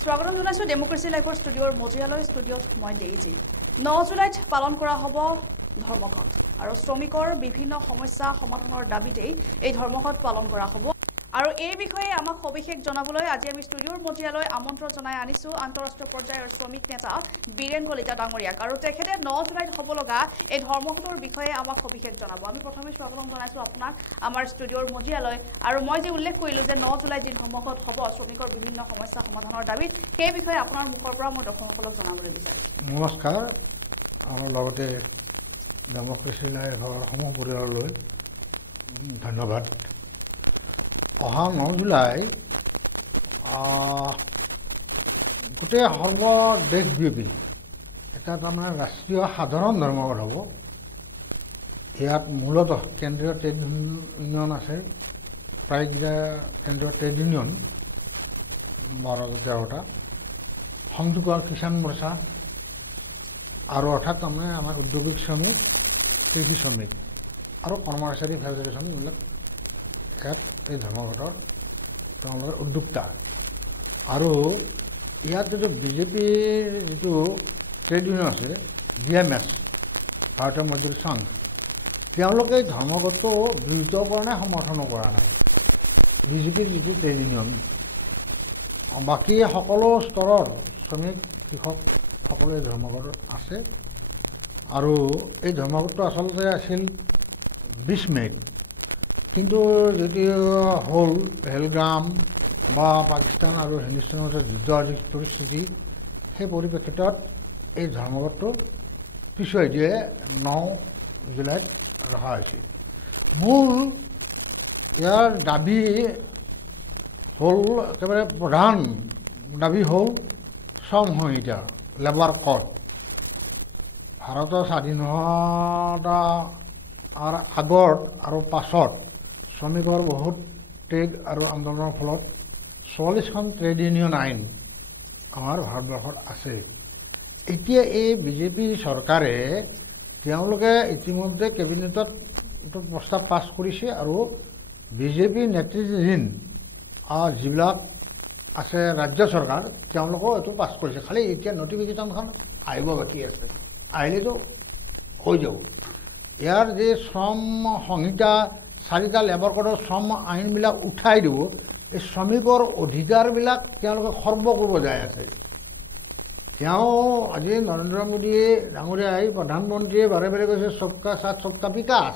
স্বাগতম জনাইছো ডেমোক্ৰেসি লাইভৰ ষ্টুডিঅ'ৰ মজিয়ালৈ ষ্টুডিঅ'ত মই দেইজি 9 জুলাইত পালন কৰা হ'ব ধৰ্মঘট আৰু শ্ৰমিকৰ বিভিন্ন সমস্যা সমাধানৰ দাবীতেই এই ধৰ্মঘট পালন কৰা হ'ব আৰু এই বিষয়ে আমাক সবিশেষ জনাবলৈ আজি আমি ষ্টুডিঅ'ৰ মজিয়ালৈ আমন্ত্ৰণ জনাই আনিছো আন্তঃৰাষ্ট্ৰীয় পৰ্যায়ৰ শ্ৰমিক নেতা বীৰেন কলিতা ডাঙৰীয়াক আৰু তেখেতে 9 জুলাইত হ'ব লগা এই ধৰ্মঘটৰ বিষয়ে আমাক সবিশেষ জনাব আমি প্ৰথমে স্বাগতম জনাইছো আপোনাক আমাৰ ষ্টুডিঅ'ৰ মজিয়ালৈ আৰু মই যে উল্লেখ কৰিলো যে 9 জুলাইত যি ধৰ্মঘট হ'ব শ্ৰমিকৰ বিভিন্ন সমস্যা সমাধানৰ দাবীত সেই বিষয়ে আপোনাৰ মুখৰ পৰা মই দৰ্শকসকলক জনাবলৈ বিচাৰিছো নমস্কাৰ আৰু লগতে ডেমোক্ৰেসি লাইভৰ সমূহ পৰিয়াললৈ ধন্যবাদ অহা 9 জুলাই গোটেই সৰ্বদেশব্যাপী এটা তাৰমানে ৰাষ্ট্ৰীয় সাধাৰণ ধৰ্মঘট হ'ব ইয়াত মূলতঃ কেন্দ্ৰীয় ট্ৰেড ইউনিয়ন আছে প্ৰায়কেইটা কেন্দ্ৰীয় ট্ৰেড ইউনিয়ন 12-13টা সংযুক্ত কিষাণ মৰ্চা আৰু অৰ্থাৎ তাৰমানে আমাৰ উদ্যোগিক শ্ৰমিক কৃষি শ্ৰমিক আৰু কৰ্মচাৰী ফেডাৰেশ্যন এইবিলাক ইয়াত এই ধৰ্মঘটৰ তেওঁলোকৰ উদ্যোক্তা আৰু ইয়াত যিটো বিজেপিৰ যিটো ট্ৰেড ইউনিয়ন আছে BMS ভাৰতীয় মজদুৰ সংঘ তেওঁলোকে এই ধৰ্মঘটটো বিৰুদ্ধকৰণে সমৰ্থন কৰা নাই বিজেপিৰ যিটো ট্ৰেড ইউনিয়ন বাকী সকলো স্তৰৰ শ্ৰমিক কৃষক সকলোৱে ধৰ্মঘট আছে আৰু এই ধৰ্মঘটটো আচলতে আছিল 20 মে'ত কিন্তু যদি হ'ল পেহেলগাম বা পাকিস্তান আৰু হিন্দুস্তানৰ মাজত যুদ্ধ পৰিস্থিতি সেই পৰিপ্ৰেক্ষিতত এই ধৰ্মঘটটো পিছুৱাই দিয়ে 9 জুলাইত ৰখা হৈছিল মূল ইয়াৰ দাবী হ'ল একেবাৰে প্ৰধান দাবী হ'ল শ্ৰম সংহিতা লেবাৰ কোড ভাৰতৰ স্বাধীনতাৰ আগত আৰু পাছত শ্ৰমিকৰ বহুত ট্ৰেড আৰু আন্দোলনৰ ফলত 44খন ট্ৰেড ইউনিয়ন আইন আমাৰ ভাৰতবৰ্ষত আছে এতিয়া এই বিজেপি চৰকাৰে তেওঁলোকে ইতিমধ্যে কেবিনেটত প্ৰস্তাৱ পাছ কৰিছে আৰু বিজেপি নেতৃত্বাধীন যিবিলাক আছে ৰাজ্য চৰকাৰ তেওঁলোকেও এইটো পাছ কৰিছে খালি এতিয়া নটিফিকেশ্যনখন আহিব বাকী আছে আহিলেতো হৈ যাব ইয়াৰ যে শ্ৰম সংহিতা 4টা লেবাৰ কোডৰ শ্ৰম আইনবিলাক উঠাই দিব এই শ্ৰমিকৰ অধিকাৰবিলাক তেওঁলোকে খৰ্ব কৰিব যায় আছে তেওঁ আজি নৰেন্দ্ৰ মোদী ডাঙৰীয়াই প্ৰধানমন্ত্ৰীয়ে বাৰে বাৰে কৈছে সবকা সাথ সবকা বিকাশ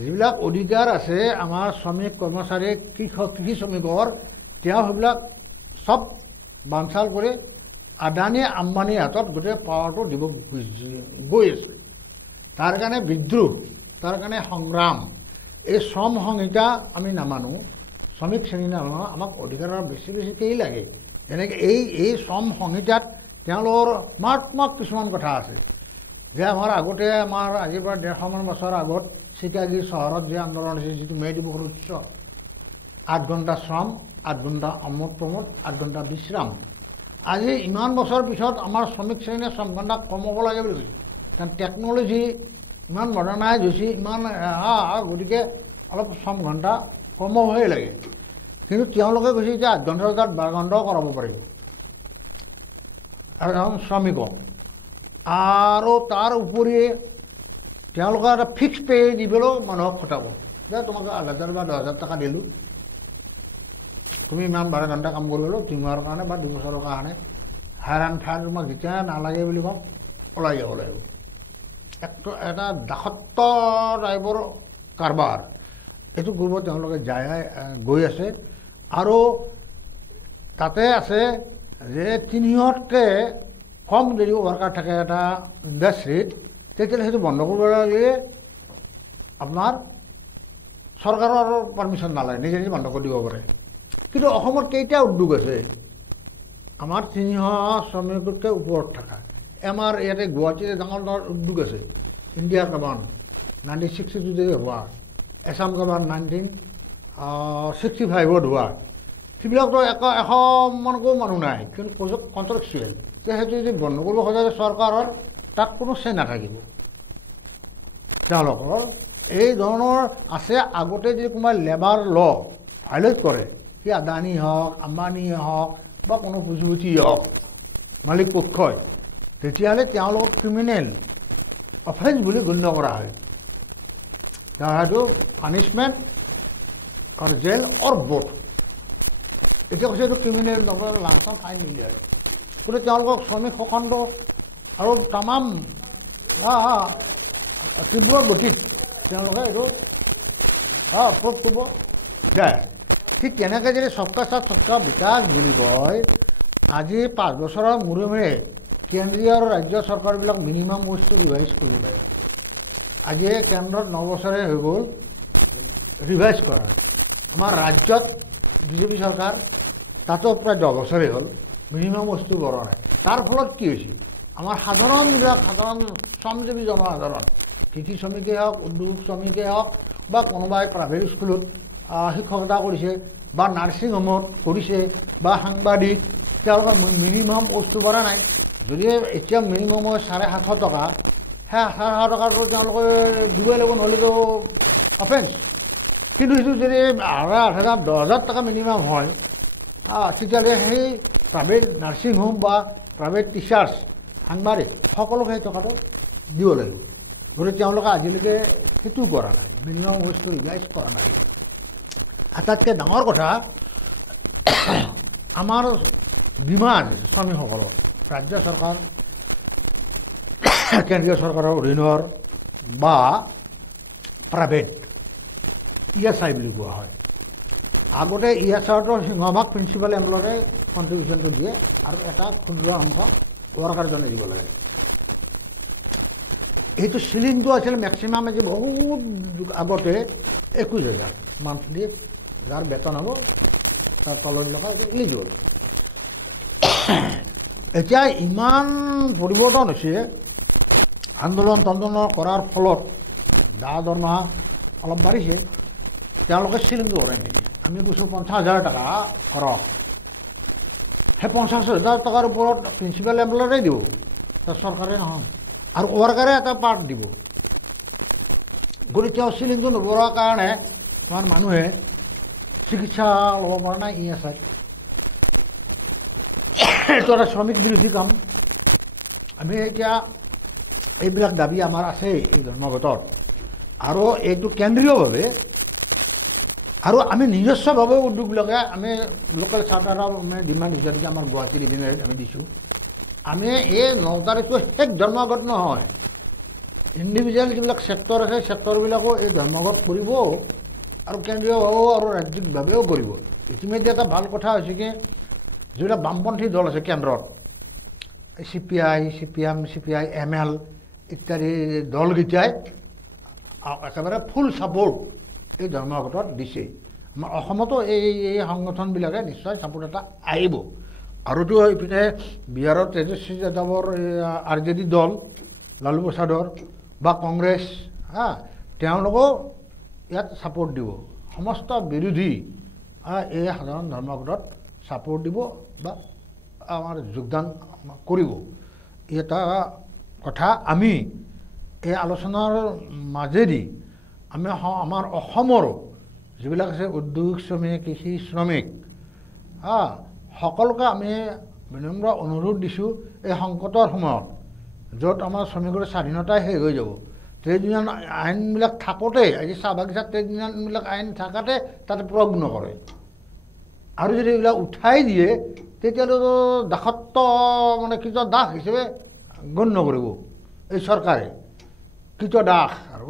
যিবিলাক অধিকাৰ আছে আমাৰ শ্ৰমিক কৰ্মচাৰী কৃষি শ্ৰমিকৰ তেওঁ সেইবিলাক সব বানচাল কৰি আদানী আম্বানীৰ হাতত গোটেই পাৱাৰটো দিব গৈ আছে তাৰ কাৰণে বিদ্ৰোহ তাৰ কাৰণে সংগ্ৰাম এই শ্ৰম সংহিতা আমি নামানো শ্ৰমিক শ্ৰেণী নামানো আমাক অধিকাৰৰ বেছি কেই লাগে এনেকৈ এই শ্ৰম সংহিতাত তেওঁলোকৰ মাৰাত্মক কিছুমান কথা আছে যে আমাৰ আগতে আমাৰ আজিৰ পৰা 150 বছৰ আগত চিকাগো চহৰত যে আন্দোলন হৈছিল যিটো মে' দিৱসৰ উৎসৱ 8 ঘণ্টা শ্ৰম 8 ঘণ্টা আমোদ প্ৰমোদ 8 ঘণ্টা বিশ্ৰাম আজি ইমান বছৰ পিছত আমাৰ শ্ৰমিক শ্ৰেণীয়ে শ্ৰম ঘণ্টা কমাব লাগে বুলি কৈছে কাৰণ টেকন'লজি ইমান মডাৰ্ণাইজ হৈছে ইমান গতিকে অলপ শ্ৰম ঘণ্টা কমাবহে লাগে কিন্তু তেওঁলোকে কৈছে যে 8 ঘণ্টাৰ জেগাত 12 ঘণ্টাও কৰাব পাৰিব আৰু শ্ৰমিকক আৰু তাৰ উপৰি তেওঁলোকে এটা ফিক্স পে দিবলৈও মানুহক খটাব যে তোমাক 8,000 বা 10,000 টকা দিলোঁ তুমি ইমান 12 ঘণ্টা কাম কৰিবলৈ 3 মাহৰ কাৰণে বা 2 বছৰৰ কাৰণে হায়াৰ এণ্ড ফায়াৰ তোমাক যেতিয়া নালাগে বুলি কওঁ ওলাই যাব লাগিব এটা দাসত্ব টাইপৰ কাৰবাৰ এইটো কৰিব তেওঁলোকে গৈ আছে আৰু তাতে আছে যে 3তকৈ কম যদি ৱৰ্কাৰ থাকে এটা ইণ্ডাষ্ট্ৰীত তেতিয়াহ'লে সেইটো বন্ধ কৰিব লাগিলে আপোনাৰ চৰকাৰৰ পাৰ্মিশ্যন নালাগে নিজে নিজে বন্ধ কৰি দিব পাৰে কিন্তু অসমত কেইটা উদ্যোগ আছে আমাৰ 300 শ্ৰমিকতকৈ ওপৰত থকা আমাৰ ইয়াতে গুৱাহাটীতে ডাঙৰ ডাঙৰ উদ্যোগ আছে ইণ্ডিয়া কাৰ্বান 1962 হোৱা এছাম কাৰ্বান 1965ত হোৱা সেইবিলাকতো 100মানকো মানুহ নাই কিন্তু কণ্ট্ৰেকচুৱেল সেইটো যদি বন্ধ কৰিব খোজে চৰকাৰৰ তাত কোনো চে নাথাকিব তেওঁলোকৰ এই ধৰণৰ আছে আগতে যদি কোনোবাই লেবাৰ ল ভাইলেট কৰে কি আদানী হওক আম্বানী হওক বা কোনো পুঁজিপতি হওক মালিক পক্ষই তেতিয়াহ'লে তেওঁলোকক ক্ৰিমিনেল অফেন্স বুলি গণ্য কৰা হয় সেইটো পানিছমেণ্ট আৰু জেল অৰ বোথ এতিয়া কৈছে এইটো ক্ৰিমিনেল নগৰ লাঞ্চন ফাইন মিলি হয় গতিকে তেওঁলোকক শ্ৰমিক শোষণ আৰু তামাম তীব্ৰ গতিত তেওঁলোকে এইটো প্ৰয়োগ কৰিব যায় ঠিক তেনেকৈ যদি সবকা সাথ সবকা বিকাশ বুলি কয় আজি 5 বছৰৰ মূৰে মূৰে কেন্দ্ৰীয় আৰু ৰাজ্য চৰকাৰবিলাক মিনিমাম ৱেজটো ৰিভাইজ কৰিব লাগে আজি কেন্দ্ৰত 9 বছৰে হৈ গ'ল ৰিভাইজ কৰা আমাৰ ৰাজ্যত বিজেপি চৰকাৰ তাতো প্ৰায় 10 বছৰে হ'ল মিনিমাম ৱেজটো কৰা নাই তাৰ ফলত কি হৈছে আমাৰ সাধাৰণ শ্ৰমজীৱী জনসাধাৰণ কৃষি শ্ৰমিকেই হওক উদ্যোগ শ্ৰমিকেই হওক বা কোনোবাই প্ৰাইভেট স্কুলত শিক্ষকতা কৰিছে বা নাৰ্ছিং হোমত কৰিছে বা সাংবাদিক তেওঁলোকৰ মিনিমাম ৱেজটো কৰা নাই যদি এতিয়া মিনিমাম 750 টকা সেই 750 টকাটো তেওঁলোকে দিবই লাগিব নহ'লেতো অফেন্স কিন্তু সেইটো যদি 8,000 10,000 টকা মিনিমাম হয় তেতিয়াহ'লে সেই প্ৰাইভেট নাৰ্ছিং হোম বা প্ৰাইভেট টিচাৰ্ছ সাংবাদিক সকলোকে সেই টকাটো দিব লাগিব গতিকে তেওঁলোকে আজিলৈকে সেইটো কৰা নাই মিনিমাম ৱেজটো ৰিভাইজ কৰা নাই আটাইতকৈ ডাঙৰ কথা আমাৰ বিমান শ্ৰমিকসকলৰ ৰাজ্য চৰকাৰ কেন্দ্ৰীয় চৰকাৰৰ অধীনৰ বা প্ৰাইভেট ESI বুলি কোৱা হয় আগতে ESIটো সিংহভাগ প্ৰিন্সিপাল এমপ্লয়ে কণ্ট্ৰিবিউশ্যনটো দিয়ে আৰু এটা ক্ষুদ্ৰ অংশ ৱৰ্কাৰজনে দিব লাগে এইটো চিলিংটো আছিল মেক্সিমাম আজি বহুত আগতে 21,000 মান্থলি যাৰ বেতন হ'ব তাৰ তলৰবিলাকে এইটো ইলিজিবল এতিয়া ইমান পৰিৱৰ্তন হৈছে আন্দোলন কৰাৰ ফলত দৰমহা অলপ বাঢ়িছে তেওঁলোকে চিলিংটো ভৰাই নিদিয়ে আমি কৈছোঁ 50,000 টকা কৰক সেই 50,000 টকাৰ ওপৰত প্ৰিন্সিপাল এমপ্লয়ে দিব চৰকাৰে নহয় আৰু ৱৰ্কাৰে এটা পাৰ্ট দিব গতিকে তেওঁ চিলিংটো নভৰোৱাৰ কাৰণে আমাৰ মানুহে চিকিৎসা ল'ব পৰা নাই ESI এইটো এটা শ্ৰমিক বিৰোধী কাম আমি এতিয়া এইবিলাক দাবী আমাৰ আছে এই ধৰ্মঘটত আৰু এইটো কেন্দ্ৰীয়ভাৱে আৰু আমি নিজস্বভাৱে উদ্যোগবিলাকে আমি লোকেল চাৰ্টাৰৰ আমি ডিমাণ্ড হিচাপে আমাৰ গুৱাহাটী ৰিফাইনাৰীত আমি দিছোঁ আমি এই 9 তাৰিখটো শেষ ধৰ্মঘট নহয় ইণ্ডিভিজুৱেল যিবিলাক ছেক্টৰ আছে ছেক্টৰবিলাকো এই ধৰ্মঘট কৰিব আৰু কেন্দ্ৰীয়ভাৱেও আৰু ৰাজ্যিকভাৱেও কৰিব ইতিমধ্যে এটা ভাল কথা হৈছে কি যিবিলাক বামপন্থী দল আছে কেন্দ্ৰত CPI CPM CPI ML ইত্যাদি দলকেইটাই একেবাৰে ফুল ছাপোৰ্ট এই ধৰ্মঘটত দিছে আমাৰ অসমতো এই সংগঠনবিলাকে নিশ্চয় ছাপোৰ্ট এটা আহিব আৰুতো এইপিনে বিহাৰৰ তেজস্বী যাদৱৰ RJD দল লালু প্ৰসাদৰ বা কংগ্ৰেছ তেওঁলোকেও ইয়াত ছাপোৰ্ট দিব সমস্ত বিৰোধী এই সাধাৰণ ধৰ্মঘটত ছাপোৰ্ট দিব বা আমাৰ যোগদান কৰিব এটা কথা আমি এই আলোচনাৰ মাজেদি আমি আমাৰ অসমৰ যিবিলাক আছে উদ্যোগ শ্ৰমিক কৃষি শ্ৰমিক সকলোকে আমি বিনম্ৰ অনুৰোধ দিছোঁ এই সংকটৰ সময়ত য'ত আমাৰ শ্ৰমিকৰ স্বাধীনতাই শেষ হৈ যাব ট্ৰেড ইউনিয়ন আইনবিলাক থাকোঁতে আজি চাহ বাগিচাত ট্ৰেড ইউনিয়নবিলাক আইন থাকাতে তাতে প্ৰয়োগ নকৰে আৰু যদি এইবিলাক উঠাই দিয়ে তেতিয়াহ'লেতো দাসত্ব মানে কিটো দাস হিচাপে গণ্য কৰিব এই চৰকাৰে কিটো দাস আৰু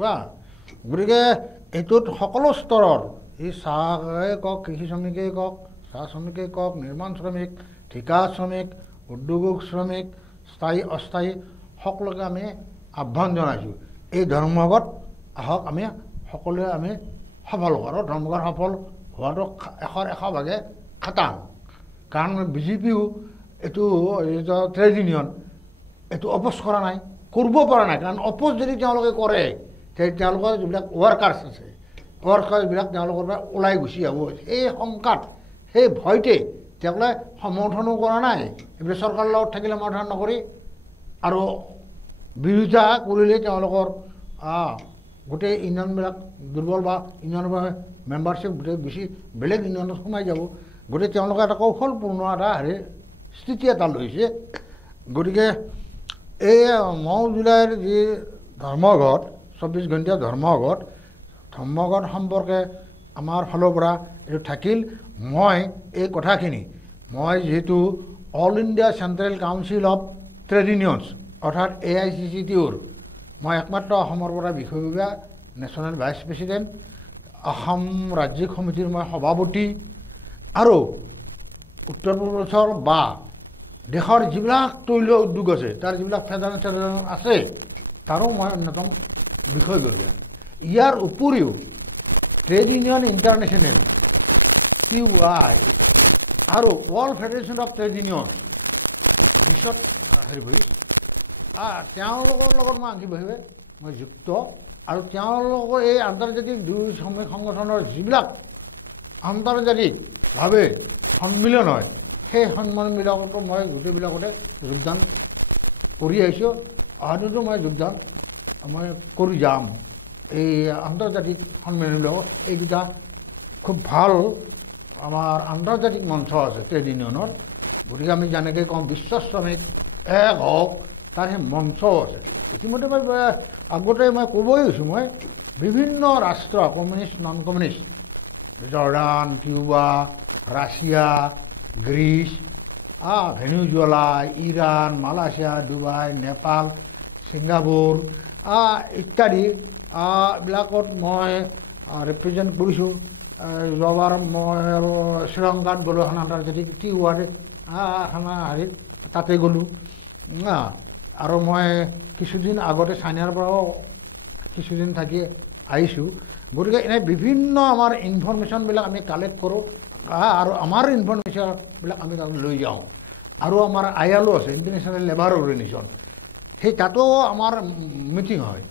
গতিকে এইটোত সকলো স্তৰৰ এই চাহে কওক কৃষি শ্ৰমিকেই কওক চাহ শ্ৰমিকেই কওক নিৰ্মাণ শ্ৰমিক ঠিকা শ্ৰমিক উদ্যোগ শ্ৰমিক স্থায়ী অস্থায়ী সকলোকে আমি আহ্বান জনাইছোঁ এই ধৰ্মঘট আহক আমি সকলোৱে আমি সফল হওঁ আৰু ধৰ্মঘট সফল হোৱাটো 100 ভাগে খাটাং কাৰণ বিজেপিও এইটো ট্ৰেড ইউনিয়ন এইটো অপোজ কৰা নাই কৰিব পৰা নাই কাৰণ অপোজ যদি তেওঁলোকে কৰে তেওঁলোকৰ যিবিলাক ৱৰ্কাৰ্ছ আছে ৱৰ্কাৰ্ছবিলাক তেওঁলোকৰ পৰা ওলাই গুচি যাব সেই শংকাত সেই ভয়তে তেওঁলোকে সমৰ্থনো কৰা নাই এইবিলাক চৰকাৰৰ লগত থাকিলে সমৰ্থন নকৰি আৰু বিৰোধিতা কৰিলে তেওঁলোকৰ গোটেই ইউনিয়নবিলাক দুৰ্বল বা ইউনিয়নৰ মেম্বাৰশ্বিপ গোটেই বেছি বেলেগ ইউনিয়নত সোমাই যাব গতিকে তেওঁলোকে এটা কৌশলপূৰ্ণ এটা স্থিতি এটা লৈছে। গতিকে এই 9 জুলাইৰ যি ধৰ্মঘট 24 ঘণ্টীয়া ধৰ্মঘট সম্পৰ্কে আমাৰ ফালৰ পৰা এইটো থাকিল। মই এই কথাখিনি মই যেহেতু all India central council of trade unions অৰ্থাৎ AICCTUৰ মই একমাত্ৰ অসমৰ পৰা বিষয়ববীয়া নেশ্যনেল ভাইচ প্ৰেছিডেণ্ট, অসম ৰাজ্যিক সমিতিৰ মই সভাপতি আৰু উত্তৰ পূৰ্বাঞ্চল বা দেশৰ যিবিলাক তৈল উদ্যোগ আছে তাৰ যিবিলাক ফেডাৰেশ্যন আছে তাৰো মই অন্যতম বিষয়ববীয়া। ইয়াৰ উপৰিও ট্ৰেড ইউনিয়ন ইণ্টাৰনেশ্যনেল TUI আৰু world federation of trade union বিশ্বত তেওঁলোকৰ লগত মই আংশিকভাৱে মই যুক্ত আৰু তেওঁলোকৰ এই আন্তৰ্জাতিক দুই শ্ৰমিক সংগঠনৰ যিবিলাক আন্তৰ্জাতিকভাৱে সন্মিলন হয় সেই সন্মিলনবিলাকতো মই গোটেইবিলাকতে যোগদান কৰি আহিছোঁ। অহাটো মই যোগদান মই কৰি যাম। এই আন্তৰ্জাতিক সন্মিলনবিলাকত এই দুটা খুব ভাল আমাৰ আন্তৰ্জাতিক মঞ্চ আছে ট্ৰেড ইউনিয়নৰ। গতিকে আমি যেনেকৈ কওঁ বিশ্ব শ্ৰমিক এক হওক তাৰ সেই মঞ্চও আছে। ইতিমধ্যে মই আগতে মই ক'বই গৈছোঁ মই বিভিন্ন ৰাষ্ট্ৰ communist non communist Jordan, Cuba, Russia, Greece, Venezuela, Iran, Malaysia, Dubai, Nepal, Singapore ইত্যাদি বিলাকত মই ৰিপ্ৰেজেণ্ট কৰিছোঁ। যোৱাবাৰ মই আৰু শ্ৰীলংকাত গ'লোঁ এখন আন্তৰ্জাতিক TUI হেৰিত তাতে গ'লোঁ আৰু মই কিছুদিন আগতে চাইনাৰ পৰাও কিছুদিন থাকি আহিছোঁ। গতিকে এনে বিভিন্ন আমাৰ ইনফৰমেশ্যনবিলাক আমি কালেক্ট কৰোঁ আৰু আমাৰ ইনফৰমেশ্যনবিলাক আমি তাত লৈ যাওঁ। আৰু আমাৰ ILO আছে ইণ্টাৰনেশ্যনেল লেবাৰ অৰ্গেনাইজেশ্যন, সেই তাতো আমাৰ মিটিং হয়।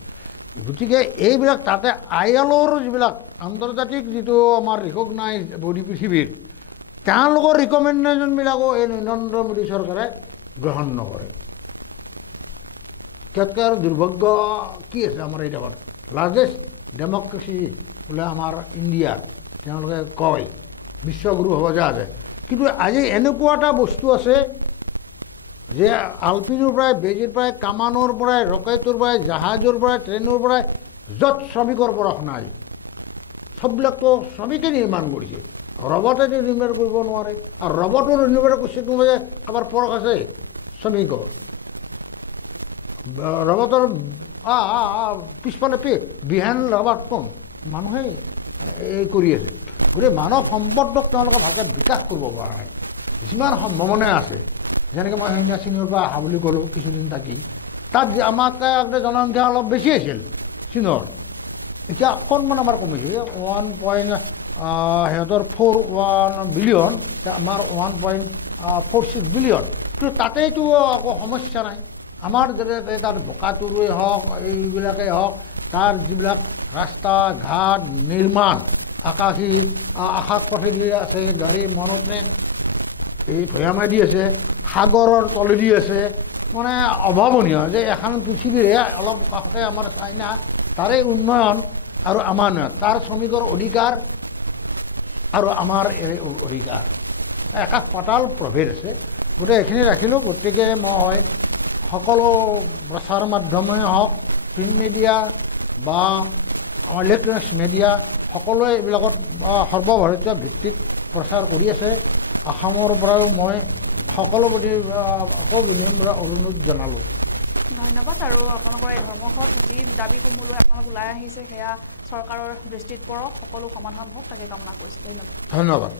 গতিকে এইবিলাক তাতে ILOৰ যিবিলাক আন্তৰ্জাতিক যিটো আমাৰ ৰিকগনাইজ বডি পৃথিৱীৰ তেওঁলোকৰ ৰিকমেণ্ডেশ্যনবিলাকো এই নৰেন্দ্ৰ মোদী চৰকাৰে গ্ৰহণ নকৰে। কেতকৈ আৰু দুৰ্ভাগ্য কি আছে আমাৰ এই দেশত লাৰ্জেষ্ট ডেমক্ৰেচি বোলে আমাৰ ইণ্ডিয়াত তেওঁলোকে কয় বিশ্বগুৰু হ'ব যে আছে। কিন্তু আজি এনেকুৱা এটা বস্তু আছে যে আলপিনৰ পৰাই বেজীৰ পৰাই কামানৰ পৰাই ৰকেটৰ পৰাই জাহাজৰ পৰাই ট্ৰেইনৰ পৰাই য'ত শ্ৰমিকৰ পৰশ নাই চববিলাকতো শ্ৰমিকে নিৰ্মাণ কৰিছে, ৰবটে নিৰ্মাণ কৰিব নোৱাৰে। আৰু ৰবটৰ নিৰ্মাণ কৰিছে যে কাৰোবাৰ পৰশ আছে শ্ৰমিকৰ ৰবটৰ পিছফালে বিহাইণ্ড ৰবট কোন মানুহে এই কৰি আছে। গতিকে মানৱ সম্পদক তেওঁলোকে ভালকৈ বিকাশ কৰিব পৰা নাই। যিমান সম্ভাৱনা আছে যেনেকৈ মই সেইদিনা চীনৰ পৰা অহা বুলি ক'লোঁ কিছুদিন থাকি তাত আমাতকৈ আগতে জনসংখ্যা অলপ বেছি আছিল চীনৰ, এতিয়া অকণমান আমাৰ কমিছে 1.4 বিলিয়ন, আমাৰ 1.46 বিলিয়ন। কিন্তু তাতেইতো আকৌ সমস্যা নাই। আমাৰ যেনে তাত বোকাটোৰেই হওক এইবিলাকেই হওক তাৰ যিবিলাক ৰাস্তা ঘাট নিৰ্মাণ আকাশ পথেদি আছে, গাড়ী মনোট্ৰেইন এই ভৈয়ামেদি আছে, সাগৰৰ তলেদি আছে, মানে অভাৱনীয় যে এখন পৃথিৱীৰে অলপ কাষতে আমাৰ চাইনা তাৰে উন্নয়ন আৰু আমাৰ তাৰ শ্ৰমিকৰ অধিকাৰ আৰু আমাৰ এই অধিকাৰ আকাশ পাতাল প্ৰভেদ আছে। গতিকে এইখিনি ৰাখিলোঁ। গতিকে মই সকলো প্ৰচাৰ মাধ্যমেই হওক প্ৰিণ্ট মিডিয়া বা আমাৰ ইলেক্ট্ৰনিক্স মিডিয়া সকলোৱে এইবিলাকত সৰ্বভাৰতীয় ভিত্তিত প্ৰচাৰ কৰি আছে। অসমৰ পৰাও মই সকলো প্ৰতি আকৌ বিনম্ৰ অনুৰোধ জনালোঁ। ধন্যবাদ। আৰু আপোনালোকৰ এই ধৰ্মঘট যি দাবীসমূহ লৈ আপোনালোক ওলাই আহিছে সেয়া চৰকাৰৰ দৃষ্টিত পৰক, সকলো সমাধান হওক তাকে কামনা কৰিছোঁ। ধন্যবাদ।